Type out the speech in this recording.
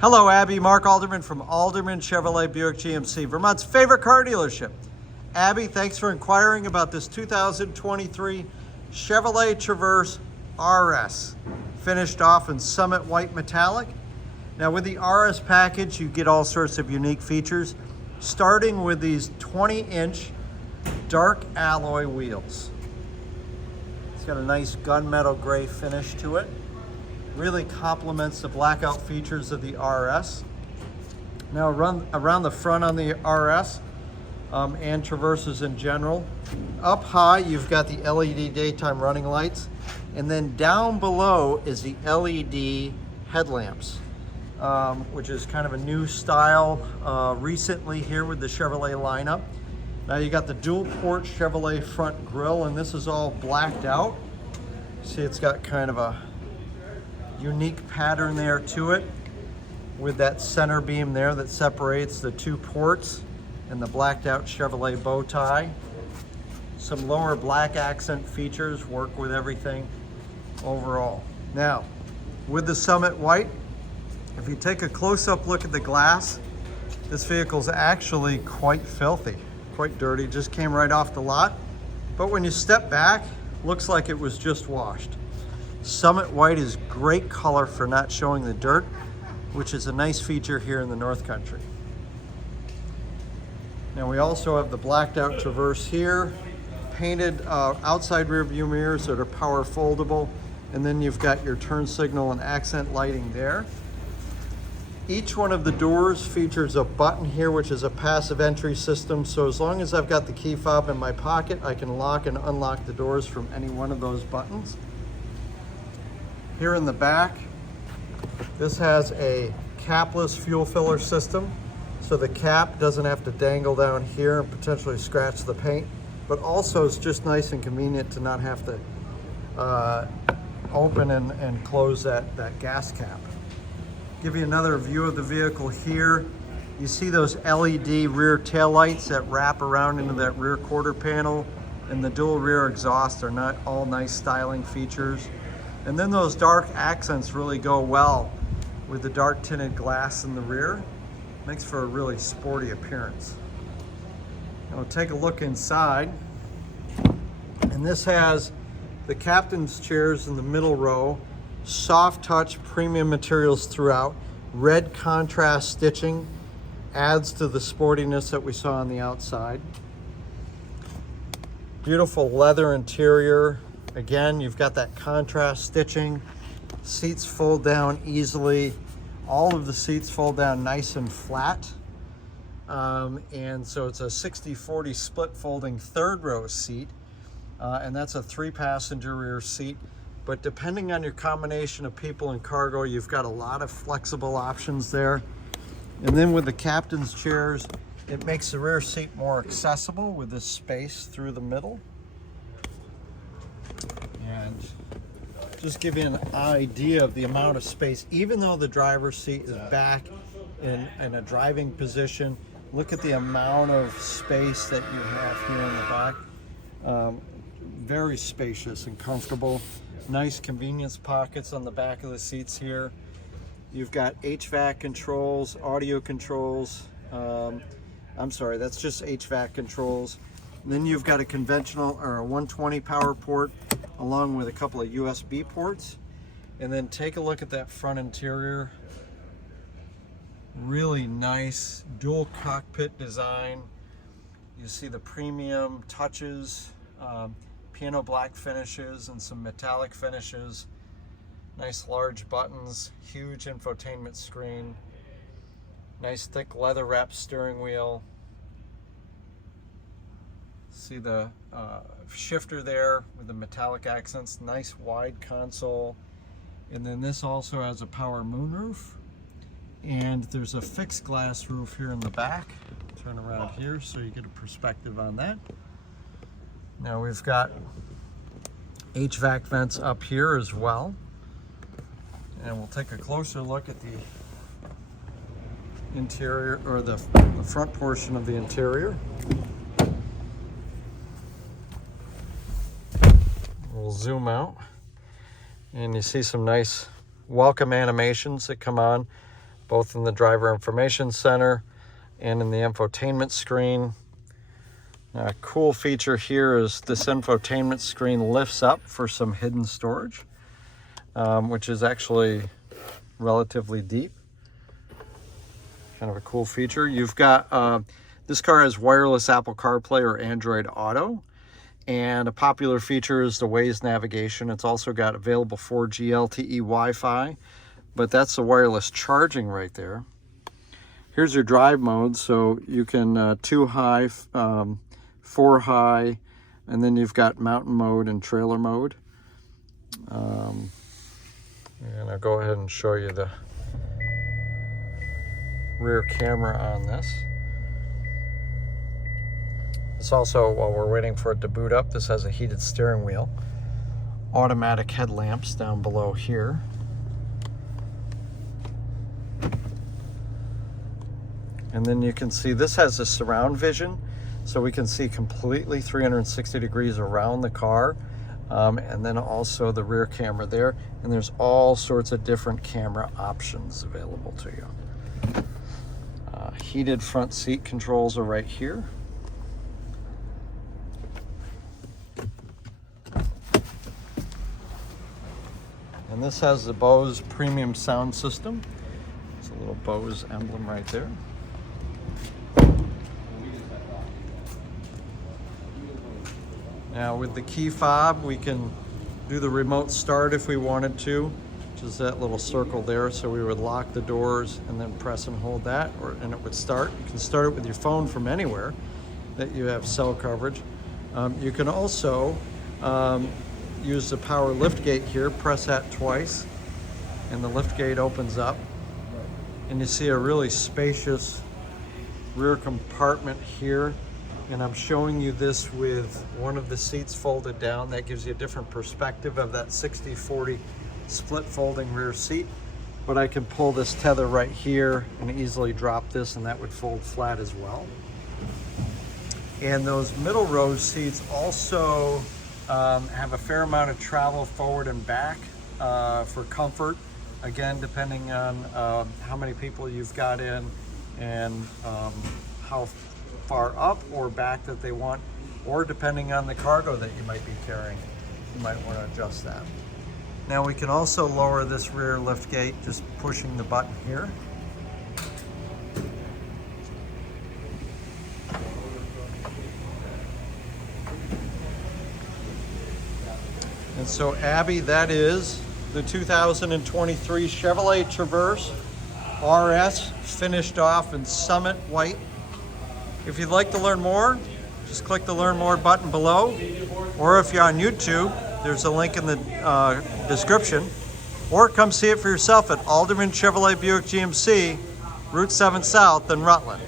Hello, Abby. Mark Alderman from Alderman Chevrolet Buick GMC, Vermont's favorite car dealership. Abby, thanks for inquiring about this 2023 Chevrolet Traverse RS, finished off in Summit White Metallic. Now with the RS package, you get all sorts of unique features, starting with these 20-inch dark alloy wheels. It's got a nice gunmetal gray finish to it. Really complements the blackout features of the RS. Now around the front on the RS and Traverses in general, up high you've got the LED daytime running lights, and then down below is the LED headlamps, which is kind of a new style recently here with the Chevrolet lineup. Now you got the dual port Chevrolet front grille, and this is all blacked out. See, it's got kind of a unique pattern there to it with that center beam there that separates the two ports and the blacked out Chevrolet bow tie. Some lower black accent features work with everything overall. Now, with the Summit White, if you take a close-up look at the glass, this vehicle's actually quite filthy, quite dirty, just came right off the lot. But when you step back, looks like it was just washed. Summit White is great color for not showing the dirt, which is a nice feature here in the North Country. Now we also have the blacked out Traverse here, painted outside rear view mirrors that are power foldable, and then you've got your turn signal and accent lighting there. Each one of the doors features a button here, which is a passive entry system, so as long as I've got the key fob in my pocket, I can lock and unlock the doors from any one of those buttons. Here in the back, this has a capless fuel filler system, so the cap doesn't have to dangle down here and potentially scratch the paint, but also it's just nice and convenient to not have to open and close that gas cap. Give you another view of the vehicle here. You see those LED rear taillights that wrap around into that rear quarter panel, and the dual rear exhaust are not all nice styling features. And then those dark accents really go well with the dark tinted glass in the rear. Makes for a really sporty appearance. Now we'll take a look inside. And this has the captain's chairs in the middle row, soft touch premium materials throughout, red contrast stitching adds to the sportiness that we saw on the outside. Beautiful leather interior. Again, you've got that contrast stitching. Seats fold down easily. All of the seats fold down nice and flat. And so it's a 60-40 split folding third row seat. And that's a 3-passenger rear seat. But depending on your combination of people and cargo, you've got a lot of flexible options there. And then with the captain's chairs, it makes the rear seat more accessible with this space through the middle. And just give you an idea of the amount of space, even though the driver's seat is back in a driving position, look at the amount of space that you have here in the back. Very spacious and comfortable. Nice convenience pockets on the back of the seats here. You've got HVAC controls, audio controls. I'm sorry, that's just HVAC controls. And then you've got a conventional or a 120 power port along with a couple of USB ports. And then take a look at that front interior. Really nice dual cockpit design. You see the premium touches, piano black finishes and some metallic finishes. Nice large buttons, huge infotainment screen. Nice thick leather wrapped steering wheel. See the shifter there with the metallic accents, nice wide console. And then this also has a power moonroof. And there's a fixed glass roof here in the back. Turn around here so you get a perspective on that. Now we've got HVAC vents up here as well. And we'll take a closer look at the interior, or the front portion of the interior. We'll zoom out and you see some nice welcome animations that come on. both in the driver information center and in the infotainment screen. A cool feature here is this infotainment screen lifts up for some hidden storage, which is actually relatively deep. Kind of a cool feature. You've got, this car has wireless Apple CarPlay or Android Auto, and a popular feature is the Waze navigation. It's also got available 4G LTE Wi-Fi, but that's the wireless charging right there. Here's your drive mode, so you can 2 high, 4 high, and then you've got mountain mode and trailer mode. And I'll go ahead and show you the rear camera on this. This also, while we're waiting for it to boot up, this has a heated steering wheel, automatic headlamps down below here. And then you can see this has a surround vision, so we can see completely 360 degrees around the car. And then also the rear camera there. And there's all sorts of different camera options available to you. Heated front seat controls are right here. And this has the Bose premium sound system. It's a little Bose emblem right there. Now with the key fob, we can do the remote start if we wanted to, which is that little circle there. So we would lock the doors and then press and hold that, and it would start. You can start it with your phone from anywhere that you have cell coverage. You can also use the power lift gate here, press that twice, and the lift gate opens up. And you see a really spacious rear compartment here. And I'm showing you this with one of the seats folded down. That gives you a different perspective of that 60-40 split folding rear seat. But I can pull this tether right here and easily drop this, and that would fold flat as well. And those middle row seats also have a fair amount of travel forward and back for comfort. Again, depending on how many people you've got in and how far up or back that they want, or depending on the cargo that you might be carrying, you might want to adjust that. Now we can also lower this rear lift gate just pushing the button here. And so Abby, that is the 2023 Chevrolet Traverse RS, finished off in Summit White. If you'd like to learn more, just click the Learn More button below. Or if you're on YouTube, there's a link in the description. Or come see it for yourself at Alderman Chevrolet Buick GMC, Route 7 South in Rutland.